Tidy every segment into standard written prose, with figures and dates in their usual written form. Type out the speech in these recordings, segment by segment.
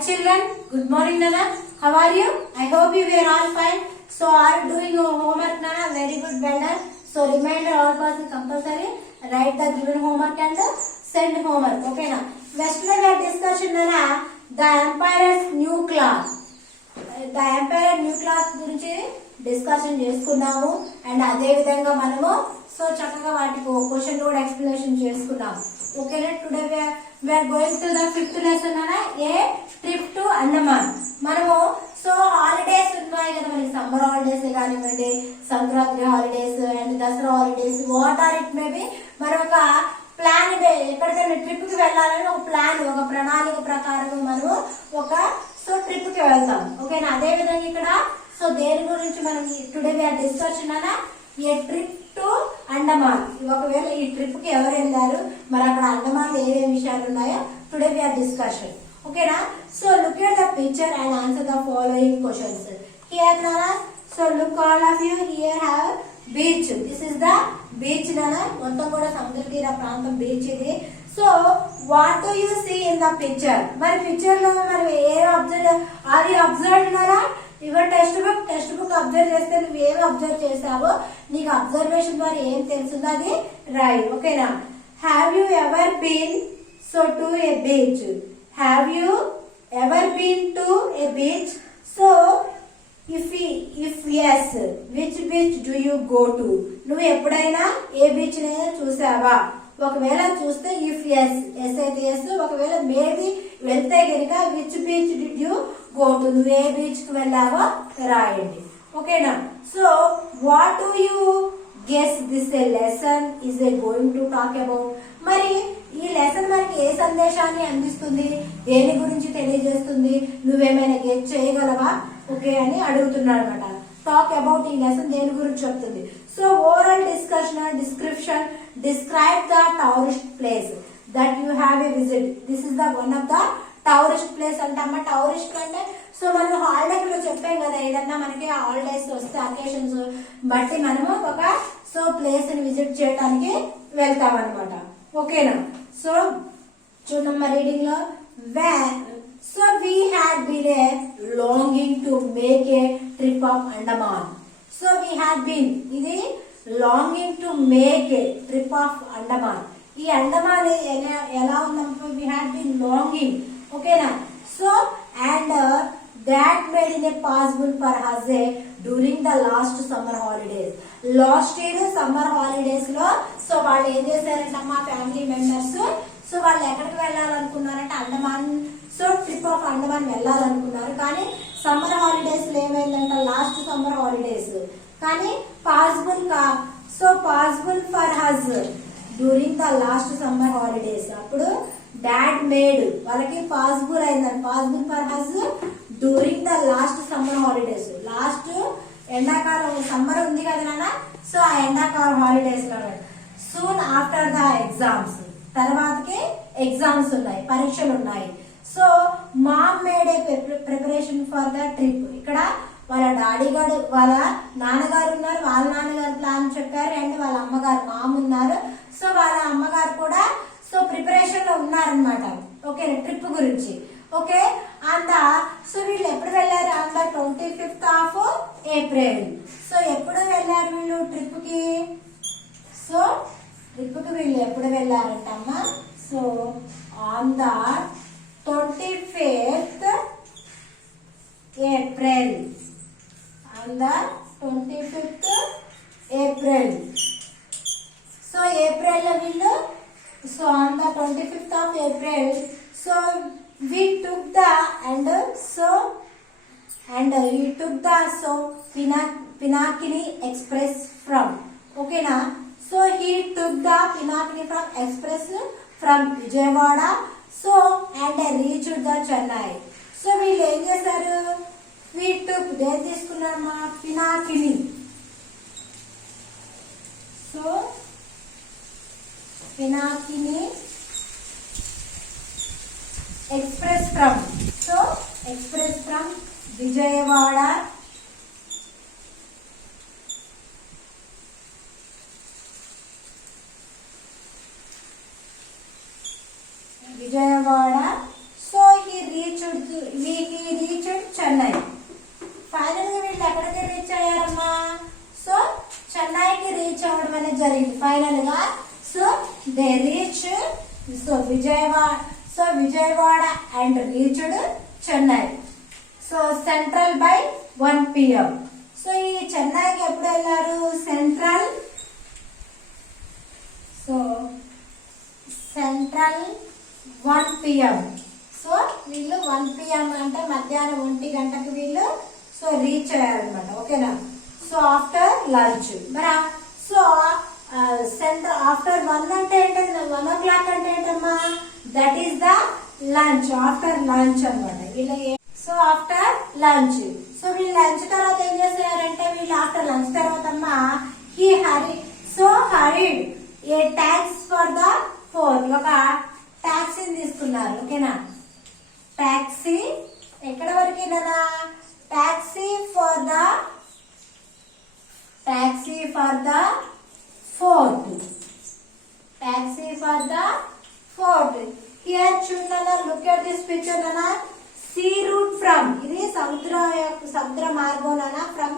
children, good morning Nana. How are you? I hope you were all fine. So are you doing your homework Nana? Very good, well done. So reminder all person compulsory. Write the given homework and send homework. Okay na. Yesterday we discussion Nana. The empire's new class. The empire new class గురించి discussion చేసుకున్నాము and అదే విధంగా మనము so చక్కగా వాటికి question కూడా explanation చేసుకున్నాము. ఓకేనా. Today we are going to the fifth lesson అనా ఏ ట్రిప్ టు అండమాన్. మనము సో హాలిడేస్ ఉన్నాయి కదా మనకి, సమ్మర్ హాలిడేస్ కానివ్వండి, Sankranti holidays and Dasara holidays, what are it maybe, మనం ఒక ప్లాన్ ఎక్కడికైనా ట్రిప్ కి వెళ్ళాలని ఒక ప్లాన్, ఒక ప్రణాళిక ప్రకారం మనము ఒక సో ట్రిప్ కి వెళ్తాం. ఓకేనా. అదే విధంగా ఇక్కడ సో దేని గురించి మనం టుడే వి ఆర్ డిస్కషన్ అనా ఏ ట్రిప్ టు అండమాన్. ఒకవేళ ఈ ట్రిప్ కి ఎవరు వెళ్ళారు, మరి అక్కడ అండమాన్ ఏమేమి విషయాలు ఉన్నాయో టుడే వి ఆర్ డిస్కషన్. ఓకేనా. So look at the picture and answer the following questions. Here నానా so look all of you, here have beach. This is the beach నానా. మొత్తం కూడా సముద్ర తీర ప్రాంతం బీచ్ ఇది. So what do you see in the picture. మరి picture లో మరి ఏ అబ్జర్వ్ ఆర్ యూ అబ్జర్వ్ నానా. యువర్ టెక్స్ట్ బుక్ అబ్జర్వ్ చేస్తే నువ్వు ఏమి అబ్జర్వ్ చేసావో నీకు అబ్జర్వేషన్ ద్వారా ఏం తెలుస్తుందో అది రాయి. ఓకేనా. Have you ever been so to a beach. Have you ever been to a beach. So if yes which beach do you go to. నువ్వు ఎప్పుడైనా ఏ బీచ్ నైనా చూసావా. ఒకవేళ చూస్తే ఇఫ్ ఎస్ ఎస్ అయితే ఎస్, ఒకవేళ మేబీ వెళ్తే కనుక which beach did you go to, నువ్వు ఏ బీచ్ కి వెళ్ళావో రాయండి. ఓకేనా. So what do you guess this uh lesson is uh going to talk about. మరి ఈ లెసన్ మనకి ఏ సందేశాన్ని అందిస్తుంది, దేని గురించి తెలియజేస్తుంది, నువ్వేమైనా గెస్ చేయగలవా. ఓకే అని అడుగుతున్నాడు అనమాట. టాక్ అబౌట్ ఈ లెసన్ దేని గురించి చెప్తుంది. So overall discussion description describe the tourist place that you have a visit. This is the one of the tourist place అంటమ్మా. టూరిస్ట్ అంటే సో మనం హాలిడేస్ లో చెప్పాం కదా, ఏదన్నా మనకి హాలిడేస్ వస్తే అకేషన్స్ బట్టి మనము ఒక సో ప్లేస్ ని విజిట్ చేయడానికి వెళ్తాం అనమాట. ఓకేనా. సో చూడమ్మా రీడింగ్ లో so we had been a longing to make a trip of Andaman. So we had been ఇది longing to make a trip of Andaman. ఈ అండమాన్ ఎలా ఉందన్నప్పుడు we had been longing. ఓకేనా. So and that made it possible for us during the last summer holidays. Last year summer holidays లో so వాళ్ళు ఏం చేశారంటే మా family members so వాళ్ళు ఎక్కడికి వెళ్ళాలనుకున్నారంటే Andaman. So trip of Andaman వెళ్ళాలనుకున్నారు, కానీ సమ్మర్ హాలిడేస్ లో ఏమైందంటే లాస్ట్ సమ్మర్ హాలిడేస్ కానీ possible so possible for us during the last summer holidays. అప్పుడు డాడ్ మేడ్ వాళ్ళకి పాసిబుల్ అయిందండి, possible for us during the last summer holidays. Last ఎండాకాలం సమ్మర్ ఉంది కదా నాన్న, సో ఆ ఎండాకాలం హాలిడేస్ లో సూన్ ఆఫ్టర్ ద ఎగ్జామ్స్, తర్వాతకి ఎగ్జామ్స్ ఉన్నాయి, పరీక్షలు ఉన్నాయి. So mom made a preparation for the trip. ఇక్కడ వాళ్ళ డాడీ గారు వాళ్ళ నాన్నగారు ఉన్నారు, వాళ్ళ నాన్నగారు ప్లాన్ చెప్పారు అండ్ వాళ్ళ అమ్మగారు మామ్ ఉన్నారు. సో వాళ్ళ అమ్మగారు కూడా సో ప్రిపరేషన్ లో ఉన్నారనమాట. ఓకే ట్రిప్ గురించి. ఓకే అండ్ సో వీళ్ళు ఎప్పుడు వెళ్ళారు on the 25th of April. So ఎప్పుడు వెళ్ళారు వీళ్ళు ట్రిప్ కి. సో ట్రిప్ కి వీళ్ళు ఎప్పుడు వెళ్ళారంటమ్మా. So on the 25th April. On the 25th April. So April లో వీళ్ళు so on the 25th of April. So we took the Pinakini Express from. Okay na. So he took the Pinakini from Express from Vijayawada. So and reach the Chennai. So వీళ్ళు ఏం చేశారు, వీటి దేని తీసుకున్నారమ్మా Pinakini. So Pinakini express from. So express from Vijayawada Vijayawada. So he reached reached Chennai. Final గా వీళ్ళు ఎక్కడికి reach అయ్యారమ్మా? సో చెన్నైకి రీచ్ అవ్వడం అనేది జరిగింది ఫైనల్ గా. So they reach Vijayawada and reached Chennai. So central by 1 PM. So ఈ చెన్నైకి ఎప్పుడు వెళ్ళారు? Central 1 PM. సో వీళ్ళు 1 PM అంటే మధ్యాహ్నం 1 గంటకి వీళ్ళు సో రీచ్ అయ్యారనమాట. ఓకేనా? So after lunch. మరి సో సెంటర్ ఆఫ్టర్ 1 అంటే ఏంటంటే 1 o'clock అంటే ఏంటమ్మా? That is the lunch. After lunch అనమాట వీళ్ళ. So after lunch. సో వీళ్ళు లంచ్ తర్వాత ఏం చేస్తారంటే వీళ్ళు ఆఫ్టర్ లంచ్ తర్వాత అమ్మా hired a taxi for the fort. ఒక టాక్సీని తీసుకున్నారు. ఓకేనా? టాక్సీ ఎక్కడ వరకేనా? Taxi for the fort. Here చూడనా, లుక్ ఎట్ దిస్ పిక్చర్ నానా. సీ రూట్ ఫ్రమ్, ఇది సముద్ర మార్గం ఫ్రమ్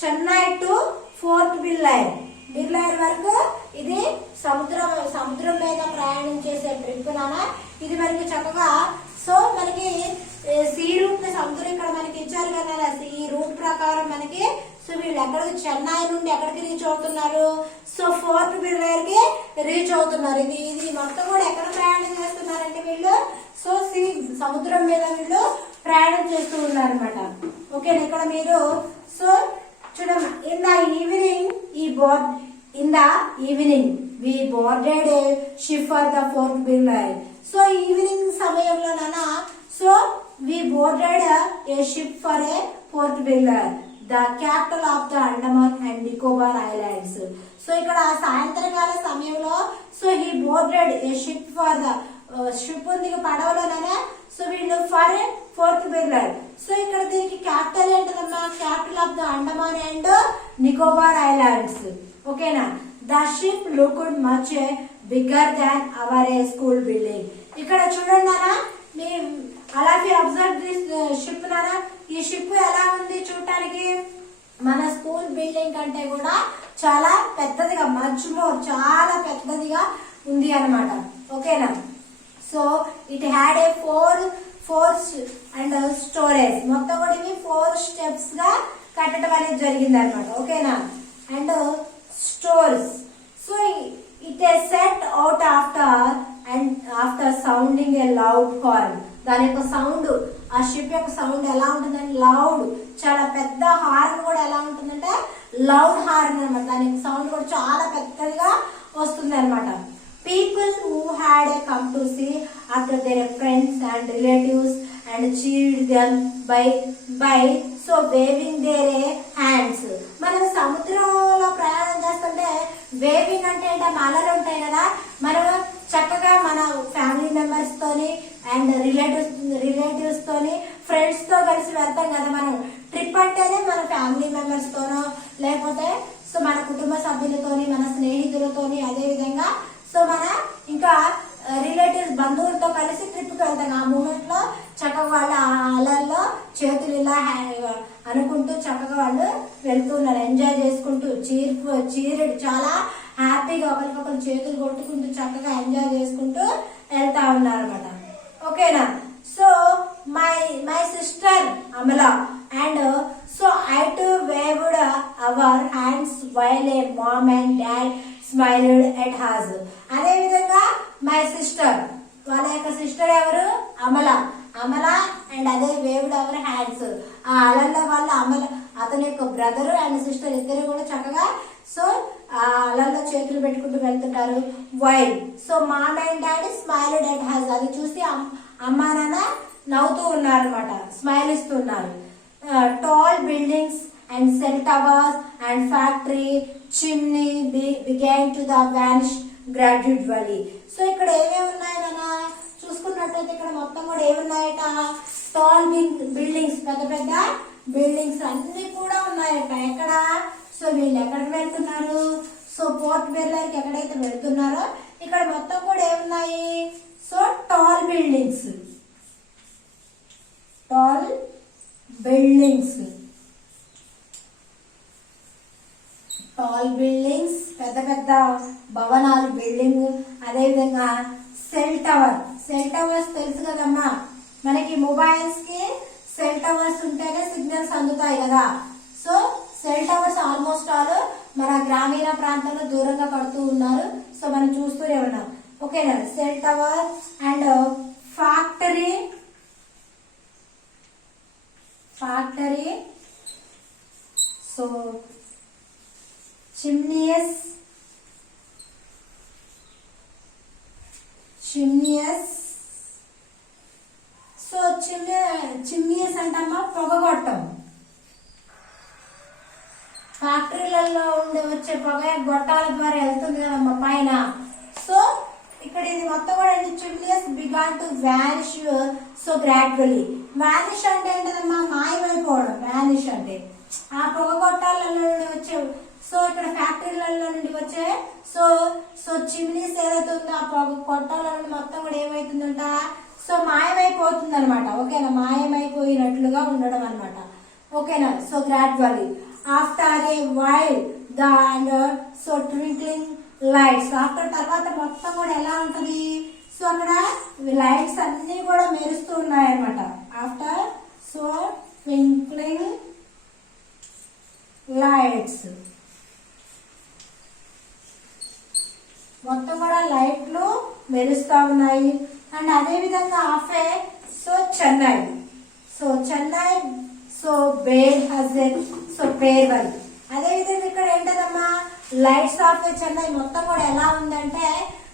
చెన్నై టు ఫోర్ట్ బిర్లైర్ వరకు ఇది సముద్రం మీద ప్రయాణం చేసే ట్రిప్ నానా. ఇది మనకి చక్కగా సో మనకి సీ రూట్ సముద్రం ఇక్కడ మనకి ఇచ్చారు కదా. ఈ రూట్ ప్రకారం మనకి సో వీళ్ళు ఎక్కడికి చెన్నై నుండి ఎక్కడికి రీచ్ అవుతున్నారు? సో ఫోర్ట్ బిర్లైర్ కి రీచ్ అవుతున్నారు. ఇది మొత్తం కూడా ఎక్కడ ప్రయాణం చేస్తున్నారంటే వీళ్ళు సో సముద్రం మీద వీళ్ళు ప్రయాణం చేస్తూ ఉన్నారు అనమాట. ఓకేనా? ఇక్కడ మీరు సో చూడమ్మా. In the evening we boarded a ship for the Fort Billoy. So evening సమయంలో నానా so we boarded a ship for a Fort Billoy, the capital of the Andaman and Nicobar Islands. So ఇక్కడ సాయంత్రకాల సమయంలో so he boarded a ship for the ship ఉంది పడవలోనే. So వీళ్ళు for fort Blair. So ఇక్కడ దీనికి క్యాపిటల్ ఏంటదమ్మా? Capital of the Andaman and Nicobar islands. ఓకేనా? The ship looked much bigger than our school building. ఇక్కడ చూడండి నానా, మీ అలా అబ్జర్వ్ దిస్ షిప్ నానా. ఈ షిప్ ఎలా ఉంది చూడటానికి? మన స్కూల్ బిల్డింగ్ కంటే కూడా చాలా పెద్దదిగా, మచ్ మోర్ చాలా పెద్దదిగా ఉంది అనమాట. ఓకేనా? So it had a four and storage. మొత్తం కూడా ఇవి 4 స్టెప్స్ గా కట్టడం అనేది జరిగింది అనమాట. ఓకేనా? And stores. So it set out after sounding A loud horn. దాని యొక్క సౌండ్, ఆ షిప్ యొక్క సౌండ్ ఎలా ఉంటుందంటే లౌడ్, చాలా పెద్ద. హార్న్ కూడా ఎలా ఉంటుందంటే లౌడ్ హార్న్ అనమాట. దాని యొక్క సౌండ్ కూడా చాలా పెద్దదిగా వస్తుంది అనమాట. People who had come to see after their friends and relatives and cheered them by so waving their hands. మనం సముద్రంలో ప్రయాణం చేస్తుంటే వేవింగ్ అంటే అలలు ఉంటాయి కదా. మనం చక్కగా మన ఫ్యామిలీ మెంబర్స్ తోని అండ్ రిలేటివ్స్ తోని ఫ్రెండ్స్ తో కలిసి వెళ్తాం కదా. మనం ట్రిప్ అంటేనే మన ఫ్యామిలీ మెంబర్స్ తోనో లేకపోతే సో మన కుటుంబ సభ్యులతోని మన స్నేహితులతోని అదే విధంగా సో మన ఇంకా రిలేటివ్స్ బంధువులతో కలిసి ట్రిప్ కి వెళ్తాం. ఆ మూమెంట్ లో చక్కగా వాళ్ళ అలల్లో చేతులు ఇలా అనుకుంటూ చక్కగా వాళ్ళు వెళ్తున్నారు, ఎంజాయ్ చేసుకుంటూ చీరడు చాలా హ్యాపీగా ఒకరికొకరు చేతులు కొట్టుకుంటూ చక్కగా ఎంజాయ్ చేసుకుంటూ వెళ్తా ఉన్నారు అనమాట. ఓకేనా? So my sister Amala and so I to waived our hands while A mom and dad smiled at has. అదే విధంగా మై సిస్టర్, వాళ్ళ యొక్క సిస్టర్ ఎవరు? అమల అండ్ అదే వేవ్డ్ అవర్ హ్యాండ్స్. ఆ అలల్లో వాళ్ళ అతని యొక్క బ్రదర్ అండ్ సిస్టర్ ఇద్దరు కూడా చక్కగా సో ఆ అలల్లో చేతులు పెట్టుకుంటూ వెళ్తుంటారు. While so mom and daddy smiled at has. అది చూసి అమ్మా నాన్న నవ్వుతూ ఉన్నారు అనమాట, స్మైల్ ఇస్తున్నారు. Tall buildings and cell towers and factory chimney began to the vanish gradually. So ఇక్కడ ఏమేమి ఉన్నాయి నాన్న చూసుకున్నట్లయితే ఇక్కడ మొత్తం కూడా ఏమున్నాయట? టాల్ బిల్డింగ్స్, పెద్ద పెద్ద బిల్డింగ్స్ అన్ని కూడా ఉన్నాయట. ఎక్కడ? సో వీళ్ళు ఎక్కడికి వెళ్తున్నారు? సో పోర్ట్ బిర్లైర్ కి ఎక్కడైతే వెళ్తున్నారో ఇక్కడ మొత్తం కూడా ఏమున్నాయి? సో టాల్ బిల్డింగ్స్ భవనాలు, బిల్డింగ్, అదేవిధంగా సెల్ టవర్స్ తెలుసు కదమ్మా, మనకి మొబైల్స్ కి సెల్ టవర్స్ ఉంటేనే సిగ్నల్స్ అందుతాయి కదా. So cell towers almost all మన గ్రామీణ ప్రాంతంలో దూరంగా కడుతూ ఉన్నారు. సో మనం చూస్తూనే ఉన్నాం. ఓకేనా, cell tower and factory, so chimneys, so chimneys అంటమ్మా పొగగొట్టం. ఫ్యాక్టరీలలో ఉండి వచ్చే పొగ గొట్టాల ద్వారా వెళ్తుంది కదమ్మా పైన. సో ఇక్కడ ఇది మొత్తం కూడా chimneys began to vanish so gradually. Vanish అంటే ఏంటదమ్మా, మాయమైపోవడం. వ్యానిష్ అంటే ఆ పొగ గొట్టాలలో నుండి వచ్చే, సో ఇక్కడ ఫ్యాక్టరీలలో నుండి వచ్చే సో చిమ్నీస్ ఏదైతే ఉందో ఆ పొగ గొట్టాల నుండి మొత్తం కూడా ఏమైతుందంట, సో మాయమైపోతుంది అనమాట. ఓకేనా, మాయమైపోయినట్లుగా ఉండడం అనమాట. ఓకేనా, so gradually after a while the and so twinkling lights, after తర్వాత మొత్తం కూడా ఎలా ఉంటది, సో అక్కడ లైట్స్ అన్ని కూడా మెరుస్తూ ఉన్నాయి అనమాట. ఆఫ్టర్ సో ట్వింక్లింగ్ లైట్స్, మొత్తం కూడా లైట్లు మెరుస్తా ఉన్నాయి. అండ్ అదే విధంగా ఆఫే సో చెన్నై, సో బేర్ హజెల్, సో పేర్వల్. అదే విధంగా ఇక్కడ ఏంటదమ్మా, లైట్స్ ఆఫ్ చెన్నై మొత్తం కూడా ఎలా ఉందంటే,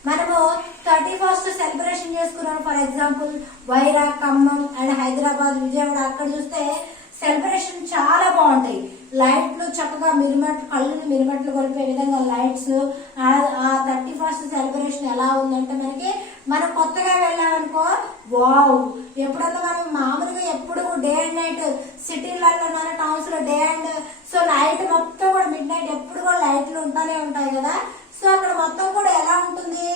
మనము 31st సెలబ్రేషన్ చేసుకున్నాం. For example Wyra, Khammam and Hyderabad, Vijayawada, అక్కడ చూస్తే సెలబ్రేషన్ చాలా బాగుంటాయి. లైట్లు చక్కగా కళ్ళుని మిరుమట్లు కొలిపే విధంగా లైట్స్. ఆ 31st సెలబ్రేషన్ ఎలా ఉందంటే, మనం కొత్తగా వెళ్ళామనుకో, వావ్. ఎప్పుడన్నా మనం మామూలుగా ఎప్పుడు డే అండ్ నైట్ సిటీలలో టౌన్స్ లో డే అండ్ సో నైట్ మొత్తం కూడా మిడ్ నైట్ ఎప్పుడు కూడా లైట్లు ఉంటానే ఉంటాయి కదా. సో అక్కడ మొత్తం కూడా ఎలా ఉంటుంది,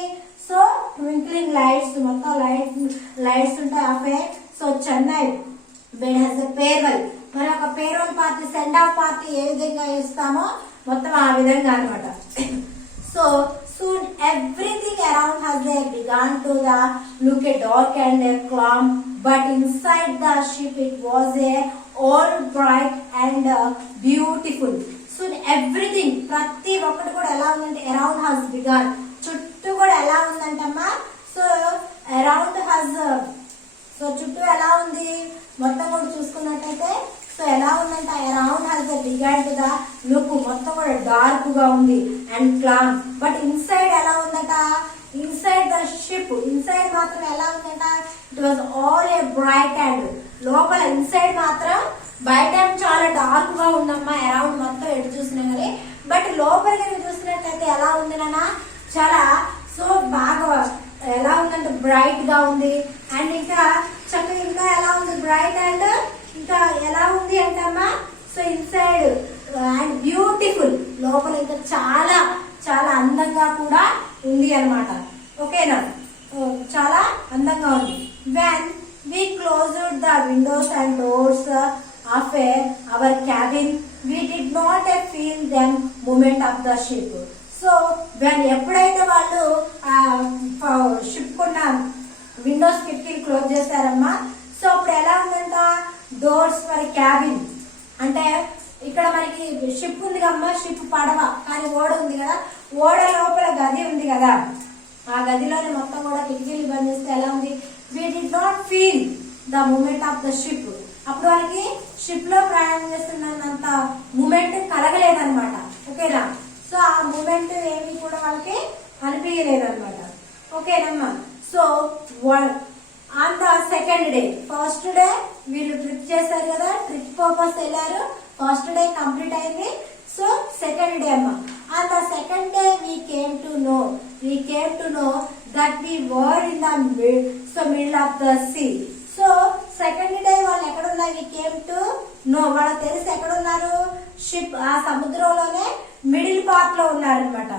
సో ట్వింక్లింగ్ లైట్స్, మొత్తం లైట్స్ ఉంటాయి. ఆఫే సో చెన్నై పేర్వల్, మన ఒక farewell party, send off party ఏ విధంగా ఇస్తామో మొత్తం ఆ విధంగా అనమాట. So soon everything around has begun to look a dark and a calm, but inside the ship it was all bright and beautiful. Soon everything, ప్రతి ఒక్కటి కూడా ఎలా ఉందంటే around has begun, చుట్టూ కూడా ఎలా ఉందంటమ్మా, సో around has, సో చుట్టూ ఎలా ఉంది మొత్తం కూడా చూసుకున్నట్టయితే, సో ఎలా ఉందంట, around has the begun to the look, మొత్తం కూడా డార్క్ గా ఉంది అండ్ క్లామ్. బట్ ఇన్సైడ్ ఎలా ఉందట, ఇన్సైడ్ ద షిప్, ఇన్సైడ్ మాత్రం ఎలా ఉందంట, it was all a bright and, లోపల ఇన్సైడ్ మాత్రం బయట చాలా డార్క్ గా ఉందమ్మా, అరౌండ్ మొత్తం ఎటు చూసినా కానీ. బట్ లోపల కనుక చూసినట్లయితే ఎలా ఉంది నాన్న, చాలా సో బాగా ఎలా ఉందంటే బ్రైట్ గా ఉంది. అండ్ ఇంకా చక్కగా ఇంకా ఎలా ఉంది, బ్రైట్ అండ్ ఇంకా ఎలా ఉంది అంటమ్మా, సో ఇన్సైడ్ అండ్ బ్యూటిఫుల్, లోపల ఇంకా చాలా చాలా అందంగా కూడా ఉంది అనమాట. ఓకేనా, చాలా అందంగా ఉంది. When we closed the windows and doors of our cabin we did not feel them moment of the ship. So when ఎప్పుడైతే వాళ్ళు షిప్ కున్న విండోస్ కిటికీలు క్లోజ్ చేశారమ్మా, సో అప్పుడు ఎలా ఉందంట, డోర్స్ ఫర్ క్యాబిన్ అంటే ఇక్కడ మనకి షిప్ ఉంది కమ్మా, షిప్ పడవ కానీ ఓడ ఉంది కదా, ఓడ లోపల గది ఉంది కదా, ఆ గదిలోనే మొత్తం కూడా కిటికీలు బంద్ చేస్తే ఎలా ఉంది, we did not feel the moment of the ship. అప్పుడు వాళ్ళకి షిప్ లో ప్రయాణం చేస్తున్నంత మూమెంట్ కలగలేదన్నమాట. ఓకేనా, సో ఆ మూమెంట్ ఏమి కూడా వాళ్ళకి అనిపించలేదన్నమాట. ఓకేనమ్మా, so on the second day, first day వీళ్ళు ట్రిప్ చేశారు కదా, ట్రిప్ పర్పస్ వెళ్ళారు, ఫస్ట్ డే కంప్లీట్ అయింది. సో సెకండ్ డే అమ్మా, on the second day we came to know that we were in the middle of the sea. So second day వాళ్ళు ఎక్కడ ఉన్నారు, we came to know, వాళ్ళకి తెలిసి ఎక్కడ ఉన్నారు, షిప్ ఆ సముద్రంలోనే మిడిల్ పార్ట్ లో ఉన్నారనమాట.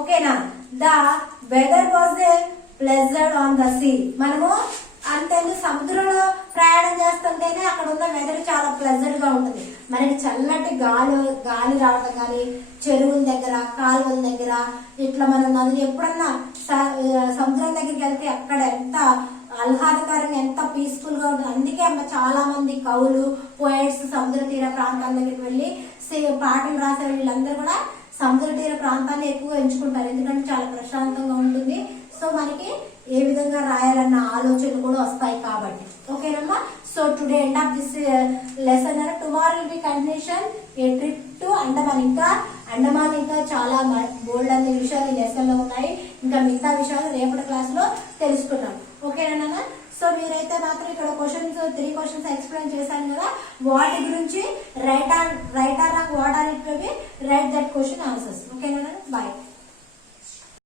ఓకేనా, the weather was pleasant on the sea, మనము ఆ అంతేందుకు సముద్రంలో ప్రయాణం చేస్తుంటేనే అక్కడ ఉన్న వెదర్ చాలా ప్లెజెంట్ గా ఉంటుంది. మనకి చల్లటి గాలి రావడం కానీ, చెరువుల దగ్గర, కాలువల దగ్గర, ఇట్లా మనం నదులు ఎప్పుడన్నా సముద్రం దగ్గరికి వెళ్తే అక్కడ ఎంత ఆహ్లాదకరంగా, ఎంత పీస్ఫుల్ గా ఉంటుంది. అందుకే చాలా మంది కవులు, పోయిట్స్ సముద్ర తీర ప్రాంతాల దగ్గరికి వెళ్ళి పాటలు రాసే వీళ్ళందరూ కూడా సముద్ర తీర ప్రాంతాన్ని ఎక్కువగా ఎంచుకుంటారు. ఎందుకంటే చాలా ప్రశాంతంగా ఉంటుంది. సో మనకి ఏ విధంగా రాయాలన్న ఆలోచనలు కూడా వస్తాయి కాబట్టి. ఓకేనమ్మా. So today end of this lesson. Tomorrow will be continuation A trip to Andaman. ఇంకా చాలా బోల్డ్ అనే విషయాలు ఈ లెసన్ లో ఉన్నాయి. ఇంకా మిగతా విషయాలు రేపటి క్లాస్ లో తెలుసుకున్నాం.